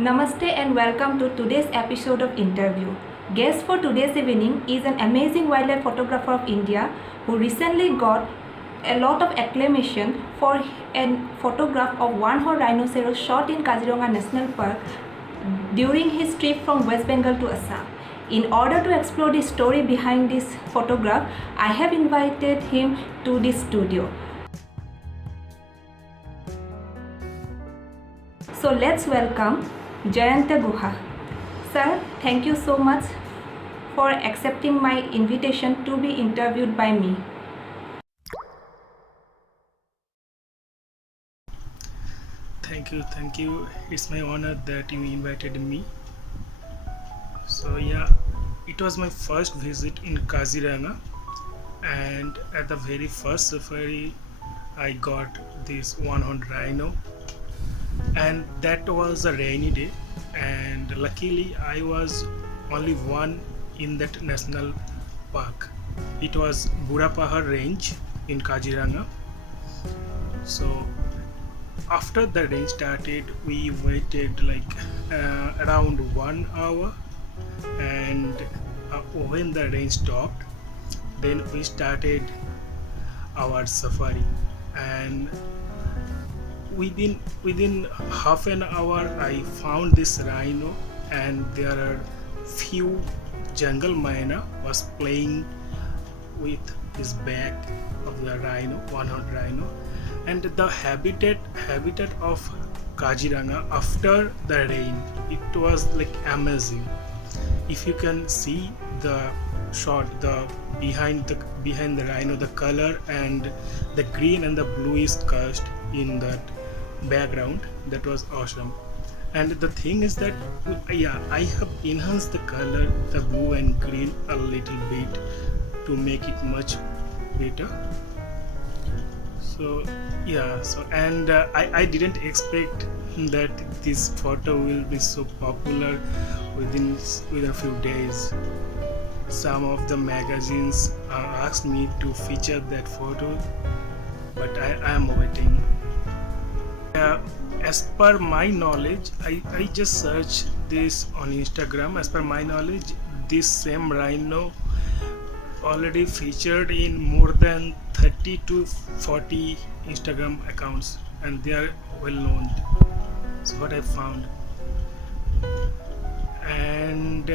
Namaste and welcome to today's episode of interview. Guest for today's evening is an amazing wildlife photographer of India who recently got a lot of acclamation for a photograph of one-horned rhinoceros shot in Kaziranga National Park during his trip from West Bengal to Assam. In order to explore the story behind this photograph, I have invited him to this studio. So let's welcome Jayanta Guha. Sir, thank you so much for accepting my invitation to be interviewed by me. Thank you. It's my honor that you invited me. So it was my first visit in Kaziranga, and at the very first safari, I got this one-horned rhino, and that was a rainy day, and luckily I was only one in that national park. It was Burapahar range in Kaziranga. So after the rain started, we waited around 1 hour, and when the rain stopped, then we started our safari. And within half an hour, I found this rhino, and there are few jungle myna was playing with his back of the rhino, one-horned rhino. And the habitat of Kaziranga after the rain, it was like amazing. If you can see the shot, the behind the rhino, the color and the green and the blue is cast in that background, that was awesome. And the thing is that I have enhanced the color, the blue and green, a little bit to make it much better. So I didn't expect that this photo will be so popular within a few days. Some of the magazines asked me to feature that photo, but I am waiting. As per my knowledge, I just searched this on Instagram. As per my knowledge, this same rhino already featured in more than 30 to 40 Instagram accounts, and they are well known. That's what I found. And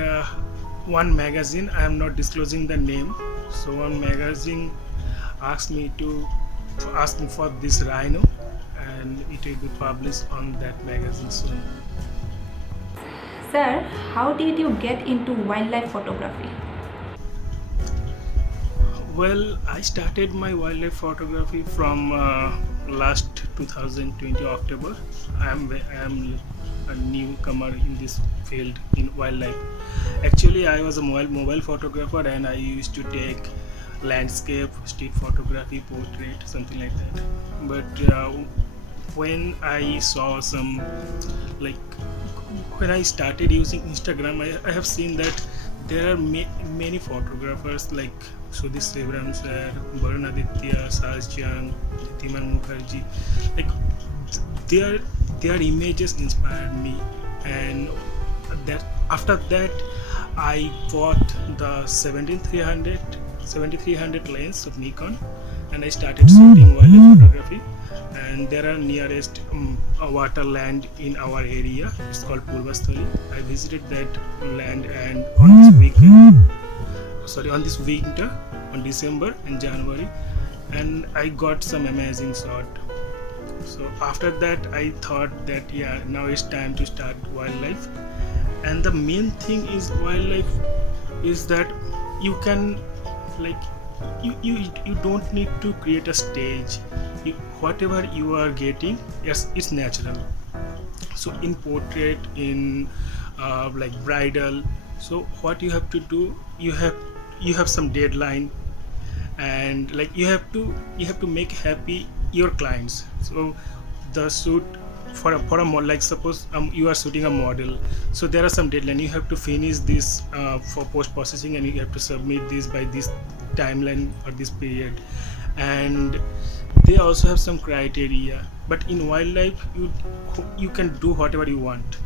one magazine, I am not disclosing the name, so one magazine asked me for this rhino, and it will be published on that magazine soon. Sir, how did you get into wildlife photography? Well, I started my wildlife photography from last 2020 October. I am a newcomer in this field in wildlife. Actually, I was a mobile photographer, and I used to take landscape, street photography, portrait, something like that. But when I saw when I started using Instagram, I have seen that there are many photographers like Sudhi Sriram sir, Varun Aditya, Sajjan, Timan Mukherjee. Like their images inspired me, and that after that I bought the 7300 lens of Nikon, and I started shooting wildlife photography. And there are nearest water land in our area. It's called Purvasthali. I visited that land, and on this winter, on December and January, and I got some amazing shot. So after that, I thought that now it's time to start wildlife. And the main thing is wildlife is that you can you don't need to create a stage. Whatever you are getting, yes, it's natural. So in portrait, in bridal, so what you have to do, you have some deadline, and you have to make happy your clients. So the shoot for a model, like suppose you are shooting a model, so there are some deadline. You have to finish this for post processing, and you have to submit this by this timeline or this period. And they also have some criteria, but in wildlife you can do whatever you want.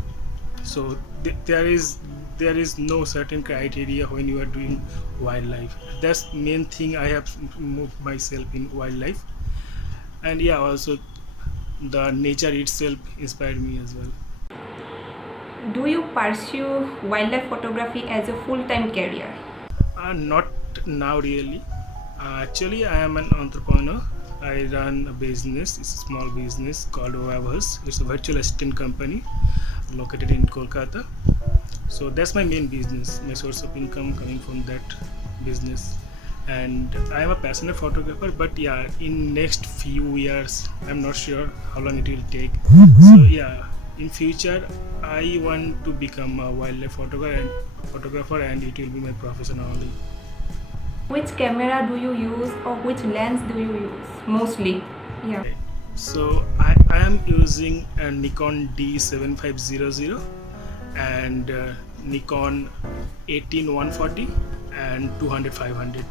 So there is no certain criteria when you are doing wildlife. That's main thing I have moved myself in wildlife. And yeah, also the nature itself inspired me as well. Do you pursue wildlife photography as a full-time career? Not now really. Actually, I am an entrepreneur. I run a business. It's a small business called Ovavas. It's a virtual assistant company located in Kolkata. So that's my main business. My source of income coming from that business. And I am a passionate photographer. But yeah, in next few years, I'm not sure how long it will take. So yeah, in future, I want to become a wildlife photographer, and it will be my profession only. Which camera do you use or which lens do you use mostly? Yeah. So I am using a Nikon D7500 and Nikon 18140 and 200-500.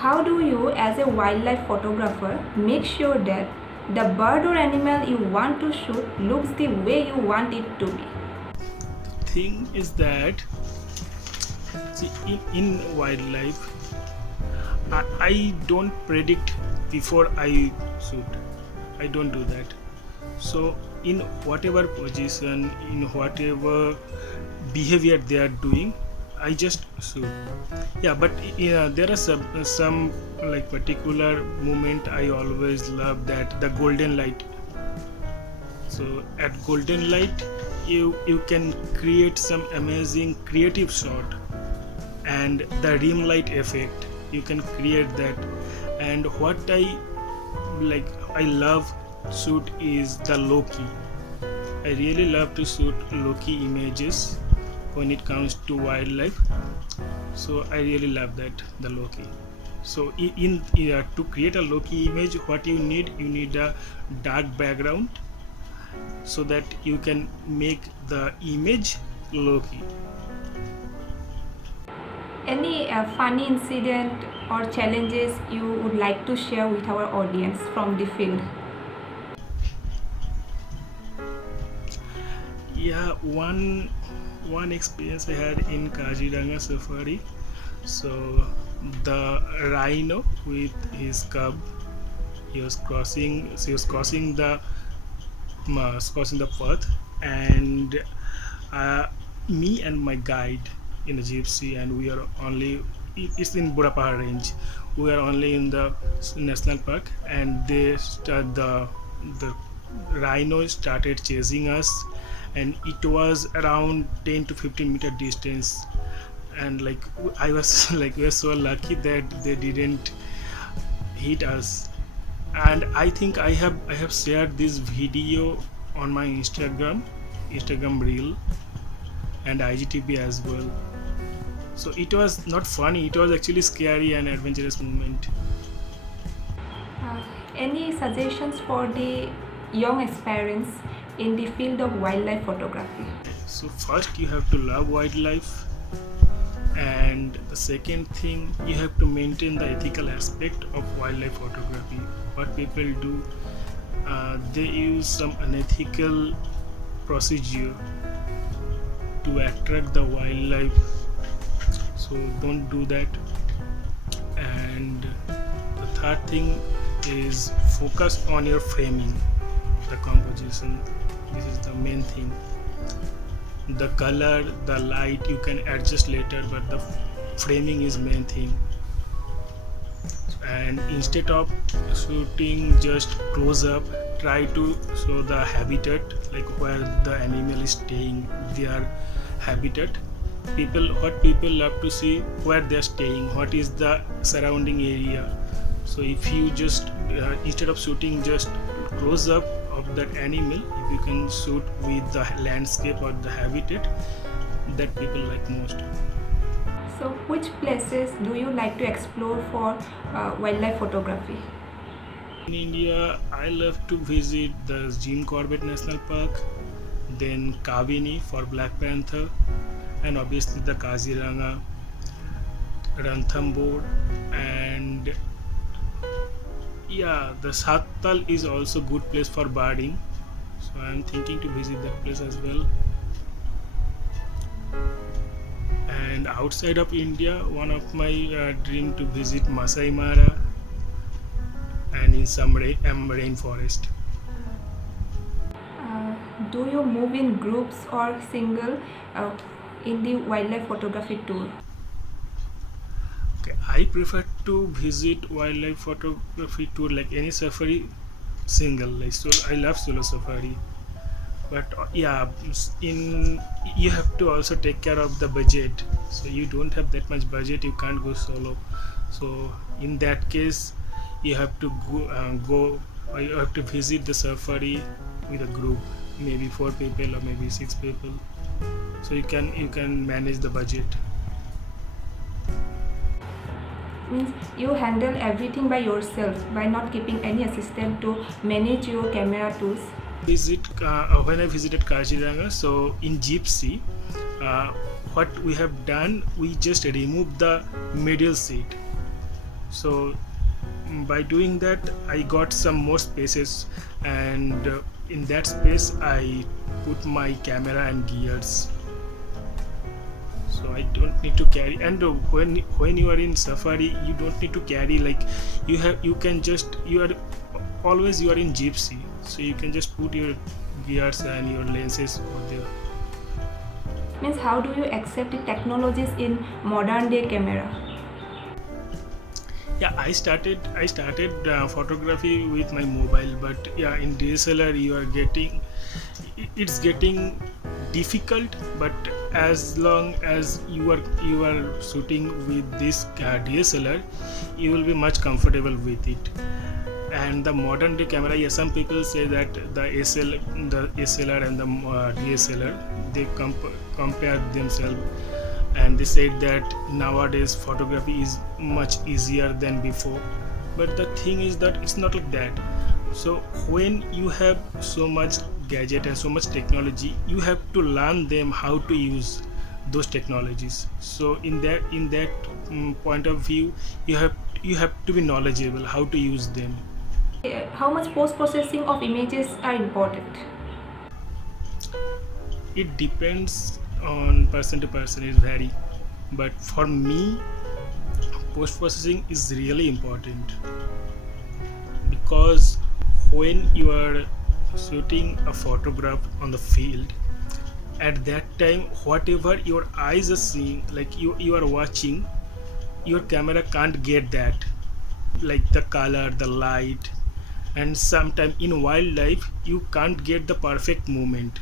How do you, as a wildlife photographer, make sure that the bird or animal you want to shoot looks the way you want it to be? Thing is that, see, in wildlife, I don't predict before I shoot. I don't do that. So in whatever position, in whatever behavior they are doing, I just shoot. Yeah, but yeah, there are some like particular moment I always love, that the golden light. So at golden light, you can create some amazing creative shot, and the rim light effect you can create that. And what I love shoot is the low key. I really love to shoot low key images when it comes to wildlife. So I really love that, the low key. So to create a low key image, what you need a dark background, so that you can make the image low key. Any funny incident or challenges you would like to share with our audience from the field? Yeah, one experience I had in Kaziranga safari. So the rhino with his cub, he was crossing the path, and me and my guide in a gypsy, and we are only, it's in Burapahar range, we are only in the national park, and the rhino started chasing us, and it was around 10 to 15 meter distance. And like, I was like, we were so lucky that they didn't hit us. And I think I have shared this video on my Instagram reel and IGTV as well. So it was not funny, it was actually scary and adventurous moment. Any suggestions for the young aspirants in the field of wildlife photography? So first you have to love wildlife, and the second thing, you have to maintain the ethical aspect of wildlife photography. What people do, they use some unethical procedure to attract the wildlife, so don't do that. And the third thing is, focus on your framing, the composition. This is the main thing. The color, the light you can adjust later, but the framing is main thing. And instead of shooting just close up, try to show the habitat, like where the animal is staying, their habitat. What people love to see, where they're staying, what is the surrounding area. So if you just instead of shooting just close up of that animal, if you can shoot with the landscape or the habitat, that people like most. So which places do you like to explore for wildlife photography? In India, I love to visit the Jim Corbett National Park, then Kavini for Black Panther, and obviously the Kaziranga, Ranthambore, and yeah, the Sattal is also good place for birding. So I'm thinking to visit that place as well. And outside of India, one of my dream to visit Masai Mara and in some rainforest. Do you move in groups or single uh, in the wildlife photography tour? Okay, I prefer to visit wildlife photography tour like any safari single. Like so, I love solo safari. But yeah, in you have to also take care of the budget. So you don't have that much budget, you can't go solo. So in that case, you have to go or you have to visit the safari with a group, maybe 4 people or maybe 6 people. So you can manage the budget. Means you handle everything by yourself by not keeping any assistant to manage your camera tools. When I visited Kaziranga, so in Gypsy, uh, what we have done, we just removed the middle seat. So by doing that, I got some more spaces, and in that space, I put my camera and gears. So I don't need to carry. And when you are in safari, you don't need to carry like you can just you are always you are in Gypsy, so you can just put your gears and your lenses over there. Means how do you accept the technologies in modern day camera? Yeah, I started photography with my mobile, but yeah, in DSLR you are getting it's getting difficult, but as long as you are shooting with this DSLR, you will be much comfortable with it. And the modern day camera, yeah, some people say that the SLR and the DSLR, they compare themselves, and they said that nowadays photography is much easier than before. But the thing is that it's not like that. So when you have so much gadget and so much technology, you have to learn them how to use those technologies. So in that point of view, you have to be knowledgeable how to use them. How much post processing of images are important? It depends on person to person, it vary, but for me, post processing is really important, because when you are shooting a photograph on the field, at that time whatever your eyes are seeing, like you are watching, your camera can't get that, like the color, the light. And sometimes in wildlife you can't get the perfect movement,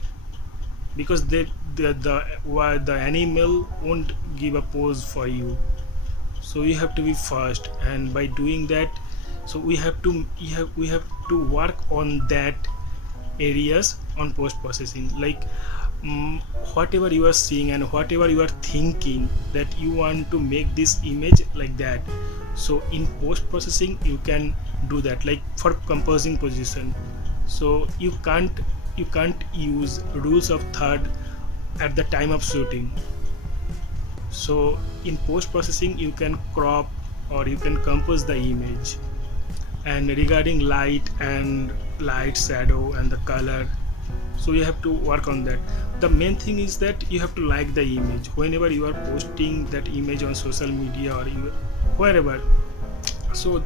because the animal won't give a pose for you. So you have to be fast, and by doing that, so we have to work on that areas on post processing, like whatever you are seeing and whatever you are thinking that you want to make this image like that. So in post processing you can do that, like for composing position. So you can't use rules of third at the time of shooting. So in post processing you can crop or you can compose the image. And regarding light shadow and the color, so you have to work on that. The main thing is that you have to like the image whenever you are posting that image on social media or wherever. So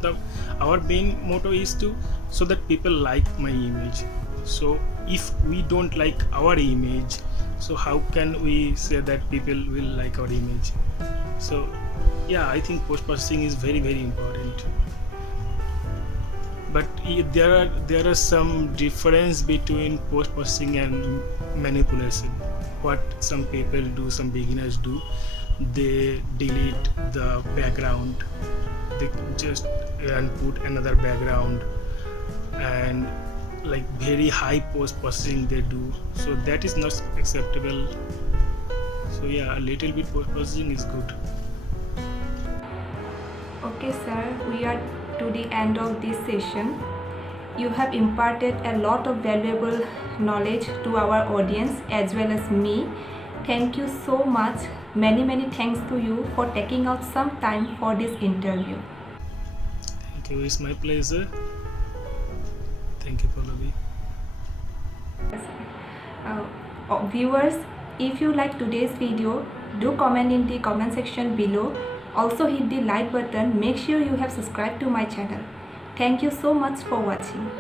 our main motto is to so that people like my image. So if we don't like our image, so how can we say that people will like our image? So yeah, I think post processing is very very important. But there are some difference between post processing and manipulation. What some people do, some beginners do, they delete the background, they just and put another background, and like very high post processing they do, so that is not acceptable. So yeah, a little bit post processing is good. Okay, sir, we are to the end of this session. You have imparted a lot of valuable knowledge to our audience as well as me. Thank you so much. Many thanks to you for taking out some time for this interview. Thank you, it's my pleasure. Thank you, Pallavi. Viewers, If you like today's video, do comment in the comment section below. Also hit the like button. Make sure you have subscribed to my channel. Thank you so much for watching.